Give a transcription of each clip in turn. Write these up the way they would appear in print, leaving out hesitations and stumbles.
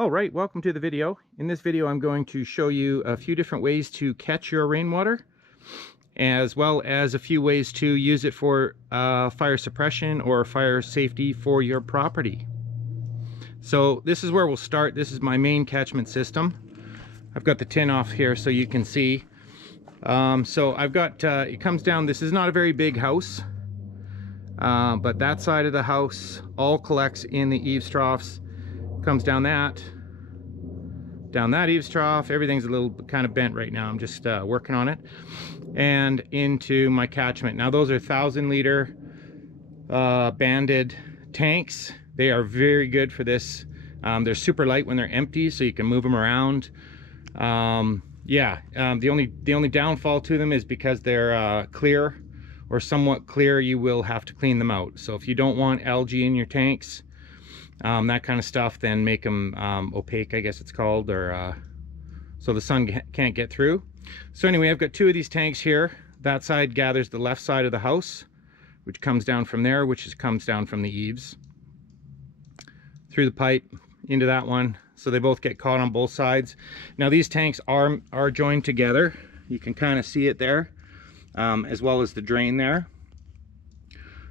All right, welcome to the video. In this video, I'm going to show you a few different ways to catch your rainwater, as well as a few ways to use it for fire suppression or fire safety for your property. So this is where we'll start. This is my main catchment system. I've got the tin off here so you can see. So I've got, it comes down, this is not a very big house, but that side of the house all collects in the eaves troughs. Comes down that eaves trough. Everything's a little kind of bent right now. I'm just working on it. And into my catchment. Now those are 1,000-liter banded tanks. They are very good for this. They're super light when they're empty, so you can move them around. The only downfall to them is because they're clear or somewhat clear, you will have to clean them out. So if you don't want algae in your tanks, that kind of stuff, then make them opaque, I guess it's called, or so the sun can't get through. So anyway, I've got two of these tanks here. That side gathers the left side of the house, which comes down from there, which comes down from the eaves through the pipe into that one. So they both get caught on both sides. Now these tanks are joined together. You can kind of see it there, as well as the drain there.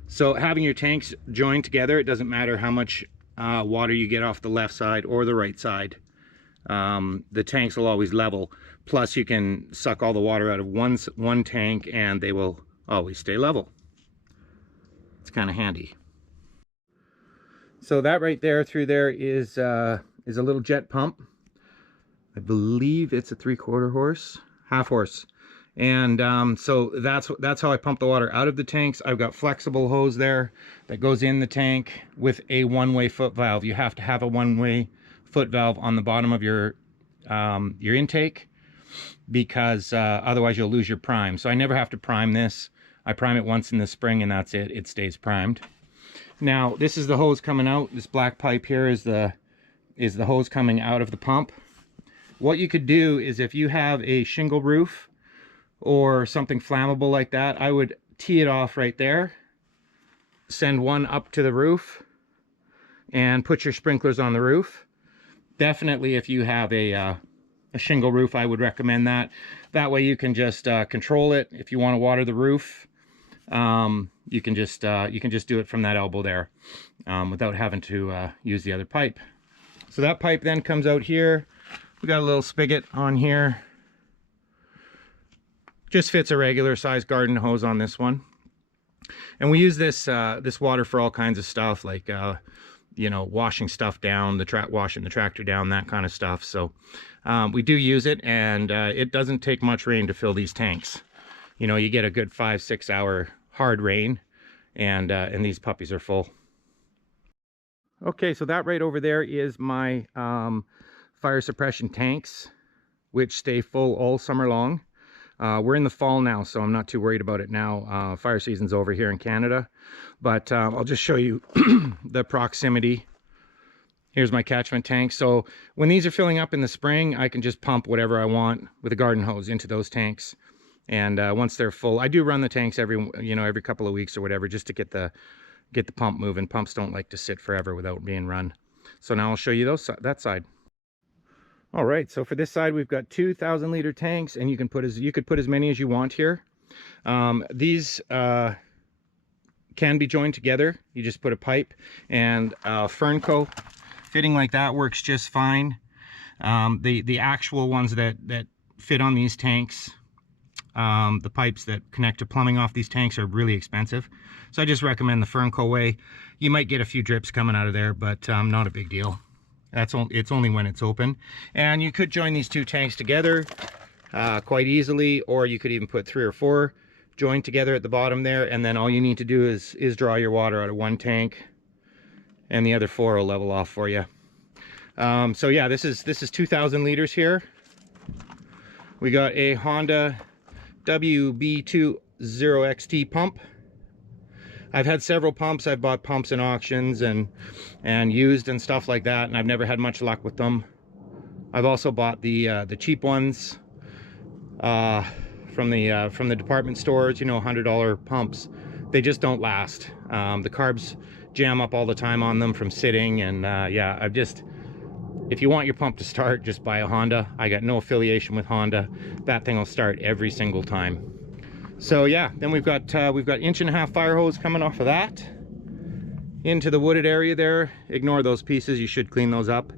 So having your tanks joined together, it doesn't matter how much water you get off the left side or the right side. The tanks will always level. Plus you can suck all the water out of one tank and they will always stay level. It's kind of handy. So that right there through there is a little jet pump. I believe it's a 3/4 horse, half horse. And so that's how I pump the water out of the tanks. I've got flexible hose there that goes in the tank with a one-way foot valve. You have to have a one-way foot valve on the bottom of your intake, because otherwise you'll lose your prime. So I never have to prime this. I prime it once in the spring and that's it. It stays primed. Now this is the hose coming out. This black pipe here is the hose coming out of the pump. What you could do is, if you have a shingle roof or something flammable like that, I would tee it off right there, send one up to the roof, and put your sprinklers on the roof. Definitely if you have a shingle roof, I would recommend that. That way you can just control it. If you want to water the roof, you can just do it from that elbow there, without having to use the other pipe. So that pipe then comes out here. We got a little spigot on here. Just fits a regular size garden hose on this one. And we use this this water for all kinds of stuff, like you know, washing stuff down, washing the tractor down, that kind of stuff. So we do use it, and it doesn't take much rain to fill these tanks. You know, you get a good 5-6 hour hard rain, and these puppies are full. Okay, so that right over there is my fire suppression tanks, which stay full all summer long. We're in the fall now, so I'm not too worried about it now. Fire season's over here in Canada, but I'll just show you the proximity. Here's my catchment tank. So when these are filling up in the spring, I can just pump whatever I want with a garden hose into those tanks. And once they're full, I do run the tanks every couple of weeks or whatever, just to get the pump moving. Pumps don't like to sit forever without being run. So now I'll show you that side. All right, so for this side, we've got 2,000-liter tanks, and you could put as many as you want here. These can be joined together. You just put a pipe and Fernco fitting like that works just fine. The actual ones that fit on these tanks, the pipes that connect to plumbing off these tanks, are really expensive. So I just recommend the Fernco way. You might get a few drips coming out of there, but not a big deal. It's only when it's open. And you could join these two tanks together quite easily, or you could even put 3 or 4 joined together at the bottom there, and then all you need to do is draw your water out of one tank, and the other 4 will level off for you. So yeah, this is 2,000 liters here. We got a Honda WB20XT pump. I've had several pumps. I've bought pumps in auctions and used and stuff like that, and I've never had much luck with them. I've also bought the cheap ones from the department stores, you know, $100 pumps. They just don't last. The carbs jam up all the time on them from sitting, and yeah, If you want your pump to start, just buy a Honda. I got no affiliation with Honda. That thing will start every single time. So yeah, then we've got 1.5-inch fire hose coming off of that into the wooded area there. Ignore those pieces, you should clean those up.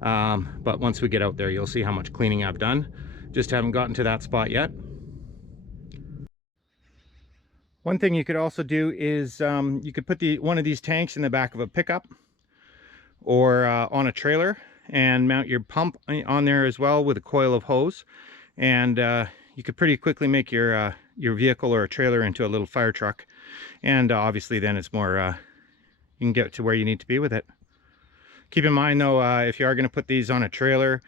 But once we get out there, you'll see how much cleaning I've done. Just haven't gotten to that spot yet. One thing you could also do is you could put one of these tanks in the back of a pickup or on a trailer and mount your pump on there as well with a coil of hose, and you could pretty quickly make your vehicle or a trailer into a little fire truck. And obviously then it's more you can get to where you need to be with it. Keep in mind though, if you are going to put these on a trailer,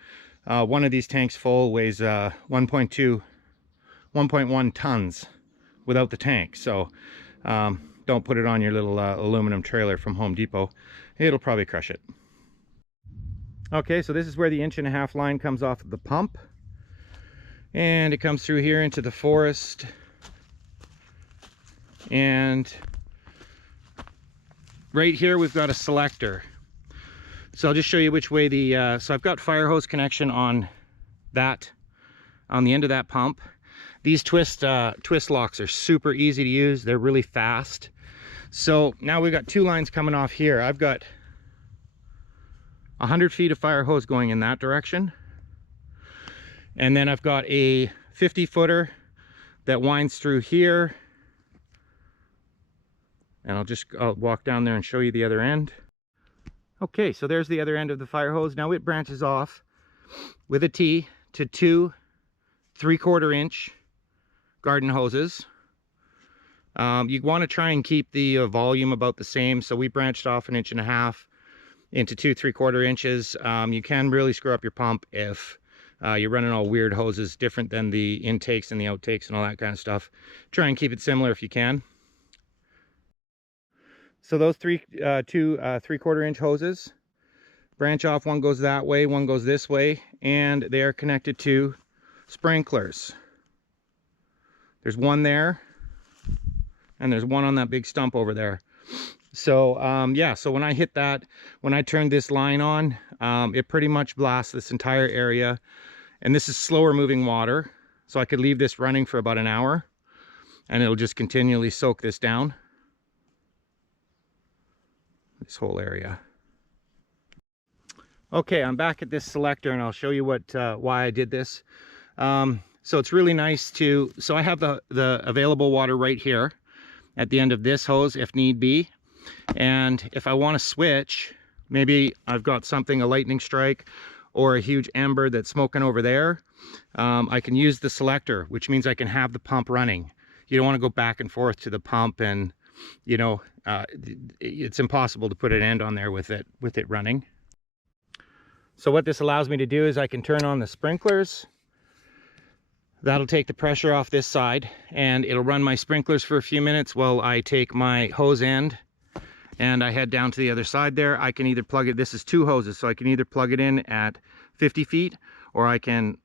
one of these tanks full weighs 1.1 tons without the tank. So don't put it on your little aluminum trailer from Home Depot. It'll probably crush it. Okay, so this is where the 1.5-inch line comes off of the pump, and it comes through here into the forest. And right here we've got a selector. So I'll just show you which way so I've got fire hose connection on the end of that pump. These twist locks are super easy to use. They're really fast. So now we've got two lines coming off here. I've got 100 feet of fire hose going in that direction. And then I've got a 50-footer that winds through here. And I'll walk down there and show you the other end. Okay, so there's the other end of the fire hose. Now it branches off with a T to 2 3/4-inch garden hoses. You want to try and keep the volume about the same, so we branched off 1.5 inches into 2 3/4 inches. You can really screw up your pump if you're running all weird hoses, different than the intakes and the outtakes and all that kind of stuff. Try and keep it similar if you can. So those 2 3/4-inch hoses branch off. One goes that way, one goes this way, and they are connected to sprinklers. There's one there, and there's one on that big stump over there. So yeah, so when I hit that, when I turn this line on, it pretty much blasts this entire area. And this is slower moving water, so I could leave this running for about an hour and it'll just continually soak this down, this whole area. Okay, I'm back at this selector and I'll show you why I did this. So it's really nice so I have the available water right here at the end of this hose if need be. And if I want to switch, maybe I've got something, a lightning strike or a huge ember that's smoking over there, I can use the selector, which means I can have the pump running. You don't want to go back and forth to the pump, and you know, it's impossible to put an end on there with it running. So what this allows me to do is I can turn on the sprinklers. That'll take the pressure off this side, and it'll run my sprinklers for a few minutes while I take my hose end and I head down to the other side there. I can either plug it, this is 2 hoses, so I can either plug it in at 50 feet or I can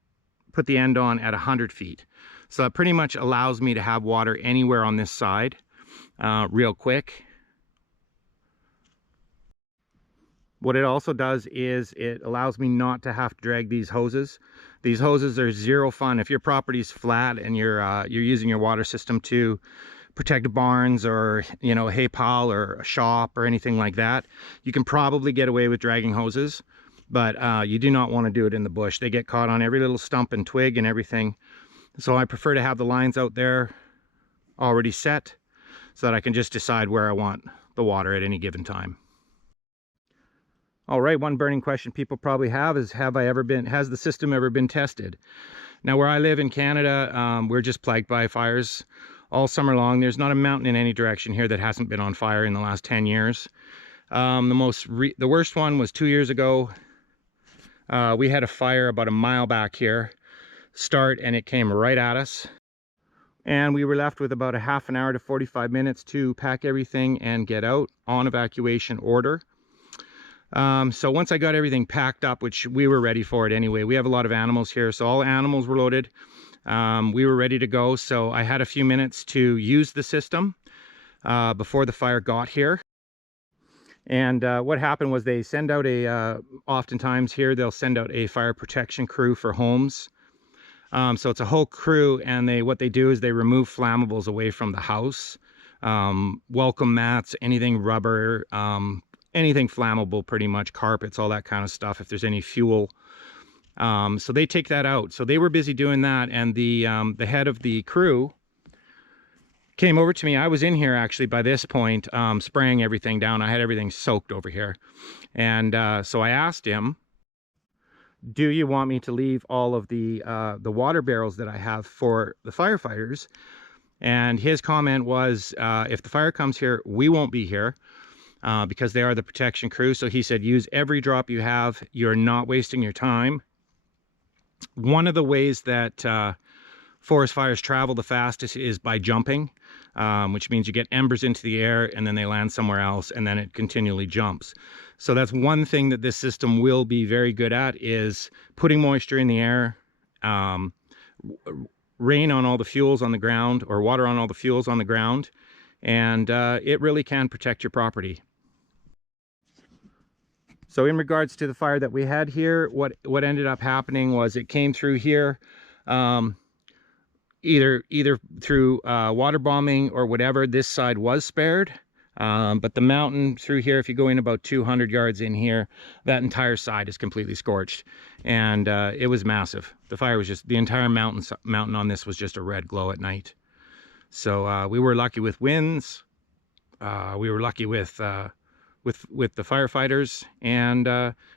put the end on at 100 feet. So that pretty much allows me to have water anywhere on this side real quick. What it also does is it allows me not to have to drag these hoses. These hoses are zero fun. If your property's flat and you're using your water system to protect barns or, you know, a hay pile or a shop or anything like that, you can probably get away with dragging hoses, but you do not want to do it in the bush. They get caught on every little stump and twig and everything. So I prefer to have the lines out there already set so that I can just decide where I want the water at any given time. All right, one burning question people probably have is, has the system ever been tested? Now, where I live in Canada, we're just plagued by fires all summer long. There's not a mountain in any direction here that hasn't been on fire in the last 10 years. The worst one was 2 years ago. We had a fire about a mile back here start, and it came right at us. And we were left with about a half an hour to 45 minutes to pack everything and get out on evacuation order. So once I got everything packed up, which we were ready for it anyway, we have a lot of animals here, so all animals were loaded. We were ready to go, so I had a few minutes to use the system before the fire got here. And what happened was they send out oftentimes here, they'll send out a fire protection crew for homes. So it's a whole crew, and what they do is they remove flammables away from the house. Welcome mats, anything rubber, anything flammable, pretty much, carpets, all that kind of stuff, if there's any fuel. So they take that out. So they were busy doing that, and the head of the crew came over to me. I was in here actually by this point, spraying everything down. I had everything soaked over here. And so I asked him, do you want me to leave all of the water barrels that I have for the firefighters? And his comment was, if the fire comes here, we won't be here, because they are the protection crew. So he said, use every drop you have. You're not wasting your time. One of the ways that forest fires travel the fastest is by jumping, which means you get embers into the air and then they land somewhere else, and then it continually jumps. So that's one thing that this system will be very good at, is putting moisture in the air, rain on all the fuels on the ground, or water on all the fuels on the ground, and it really can protect your property. So in regards to the fire that we had here, what ended up happening was it came through here, either through water bombing or whatever. This side was spared, but the mountain through here, if you go in about 200 yards in here, that entire side is completely scorched, and it was massive. The fire was just, the entire mountain on this was just a red glow at night. So we were lucky with winds. We were lucky with the firefighters, and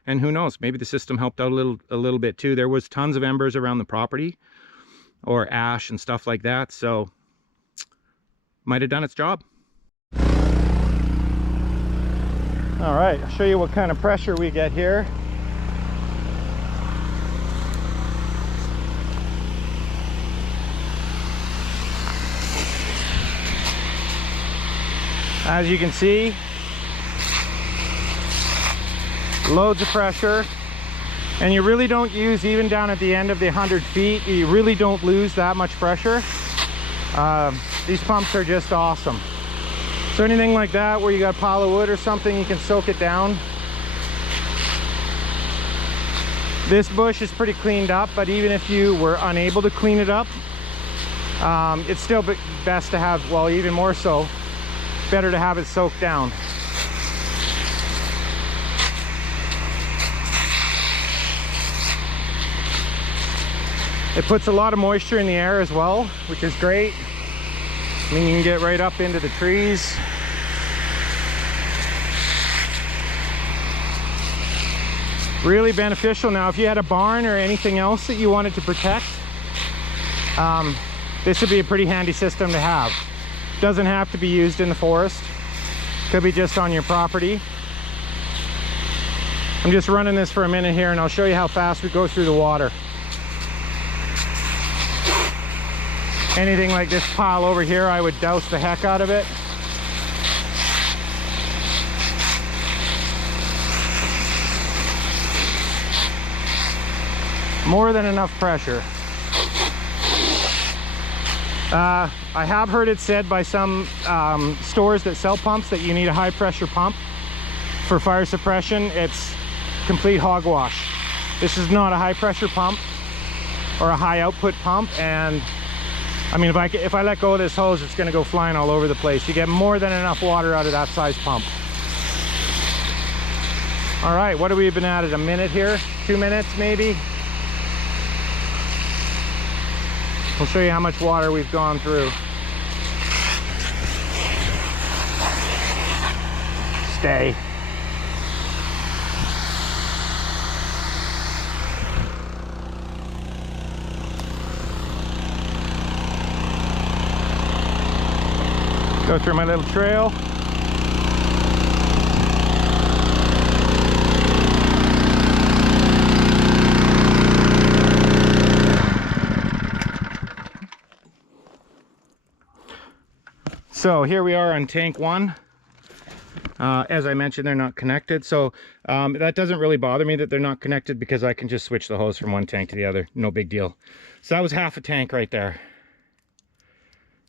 who knows, maybe the system helped out a little bit too. There was tons of embers around the property, or ash and stuff like that, so might have done its job. All right, I'll show you what kind of pressure we get here. As you can see, loads of pressure, and you really don't use, even down at the end of the 100 feet, you really don't lose that much pressure. These pumps are just awesome. So anything like that where you got a pile of wood or something, you can soak it down. This bush is pretty cleaned up, but even if you were unable to clean it up, it's still best to have, well, even more so, better to have it soaked down. It puts a lot of moisture in the air as well, which is great. I mean, you can get right up into the trees. Really beneficial. Now, if you had a barn or anything else that you wanted to protect, this would be a pretty handy system to have. Doesn't have to be used in the forest. Could be just on your property. I'm just running this for a minute here, and I'll show you how fast we go through the water. Anything like this pile over here, I would douse the heck out of it. More than enough pressure. I have heard it said by some stores that sell pumps that you need a high pressure pump for fire suppression. It's complete hogwash. This is not a high pressure pump or a high output pump, and I mean, if I let go of this hose, it's going to go flying all over the place. You get more than enough water out of that size pump. All right, what have we been at it? A minute here? 2 minutes maybe? We'll show you how much water we've gone through. Stay. Go through my little trail. So here we are on tank 1. As I mentioned, they're not connected, so that doesn't really bother me that they're not connected, because I can just switch the hose from one tank to the other, no big deal. So that was half a tank right there.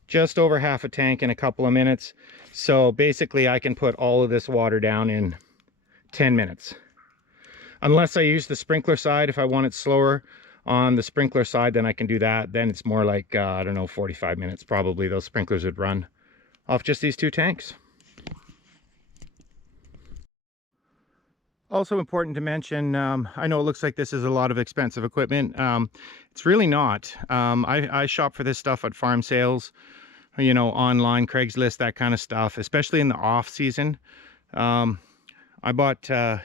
just over half a tank in a couple of minutes. So basically I can put all of this water down in 10 minutes. Unless I use the sprinkler side. If I want it slower on the sprinkler side, then I can do that. Then it's more like, I don't know, 45 minutes probably those sprinklers would run off just these 2 tanks. Also important to mention, I know it looks like this is a lot of expensive equipment. It's really not. I shop for this stuff at farm sales, you know, online, Craigslist, that kind of stuff, especially in the off season. I bought, I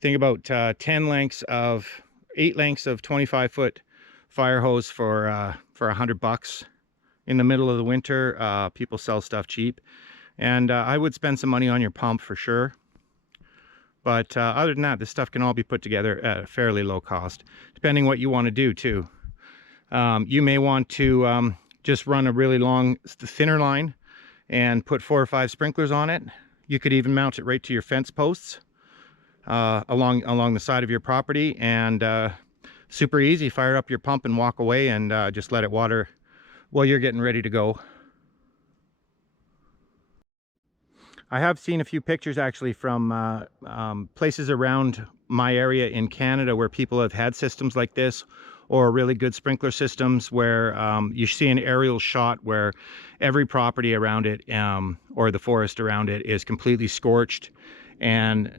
think about 8 lengths of 25-foot fire hose for $100 in the middle of the winter. People sell stuff cheap, and I would spend some money on your pump for sure. But other than that, this stuff can all be put together at a fairly low cost, depending what you want to do too. You may want to just run a really long, thinner line and put 4 or 5 sprinklers on it. You could even mount it right to your fence posts along the side of your property, and super easy. Fire up your pump and walk away, and just let it water while you're getting ready to go. I have seen a few pictures actually from places around my area in Canada where people have had systems like this, or really good sprinkler systems, where you see an aerial shot where every property around it, or the forest around it, is completely scorched, and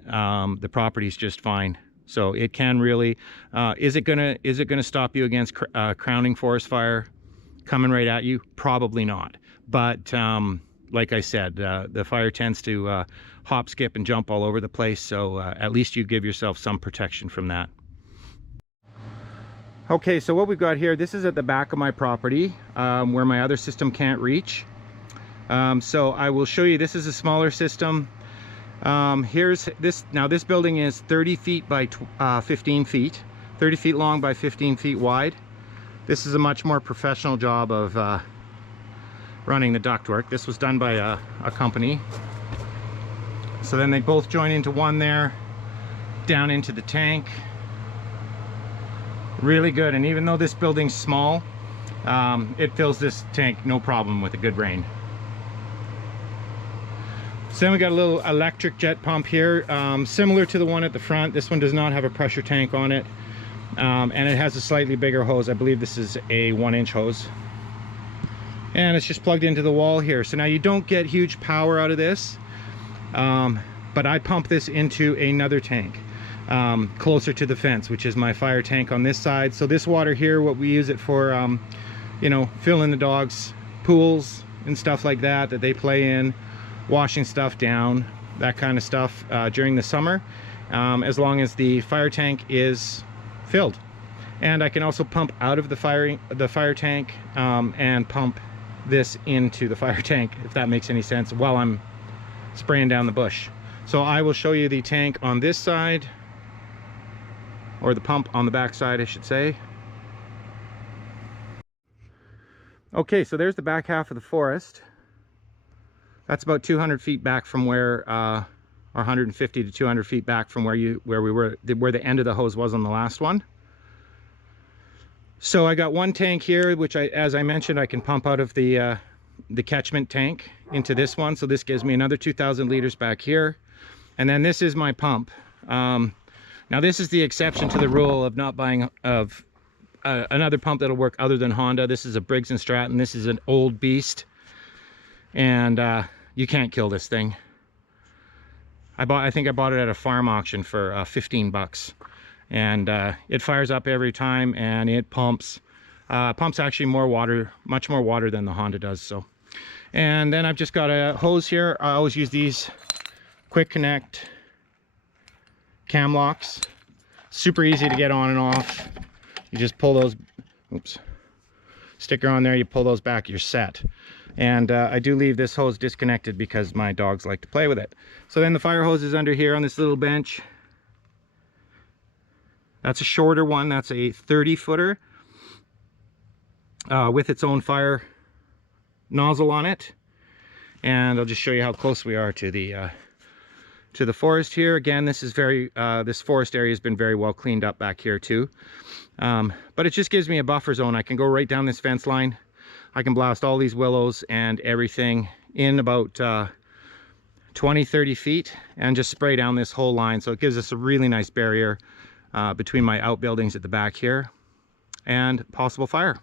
the property's just fine. So it can really, is it gonna stop you against crowning forest fire coming right at you? Probably not. But like I said, the fire tends to hop, skip, and jump all over the place, so at least you give yourself some protection from that. Okay, so what we've got here, this is at the back of my property, where my other system can't reach. So I will show you, this is a smaller system. Here's this. Now this building is 30 feet by 15 feet, 30 feet long by 15 feet wide. This is a much more professional job of running the ductwork. This was done by a company. So then they both join into one there, down into the tank. Really good. And even though this building's small, it fills this tank no problem with a good rain. So then we got a little electric jet pump here, similar to the one at the front. This one does not have a pressure tank on it, and it has a slightly bigger hose. I believe this is a 1-inch hose. And it's just plugged into the wall here. So now you don't get huge power out of this, but I pump this into another tank closer to the fence, which is my fire tank on this side. So this water here, what we use it for, you know, filling the dogs' pools and stuff like that they play in, washing stuff down, that kind of stuff during the summer, as long as the fire tank is filled. And I can also pump out of the fire tank and pump this into the fire tank, if that makes any sense, while I'm spraying down the bush. So I will show you the tank on this side, or the pump on the back side, I should say. Okay, so there's the back half of the forest. That's about 200 feet back from where, or 150 to 200 feet back from where the end of the hose was on the last one. So I got one tank here, which as I mentioned, I can pump out of the Catchment tank into this one. So this gives me another 2,000 liters back here. And then this is my pump. Now this is the exception to the rule of not buying another pump that'll work other than Honda. This is a Briggs & Stratton. This is an old beast, and you can't kill this thing. I think I bought it at a farm auction for 15 bucks. And it fires up every time, and it pumps actually more water, much more water than the Honda does. So, and then I've just got a hose here. I always use these quick connect cam locks. Super easy to get on and off. You just pull those, oops, sticker on there, you pull those back, you're set. And I do leave this hose disconnected because my dogs like to play with it. So then the fire hose is under here on this little bench. That's a shorter one. That's a 30-footer with its own fire nozzle on it. And I'll just show you how close we are to the forest here. Again, this is this forest area has been very well cleaned up back here too. But it just gives me a buffer zone. I can go right down this fence line, I can blast all these willows and everything in about 20-30 feet and just spray down this whole line. So it gives us a really nice barrier between my outbuildings at the back here and possible fire.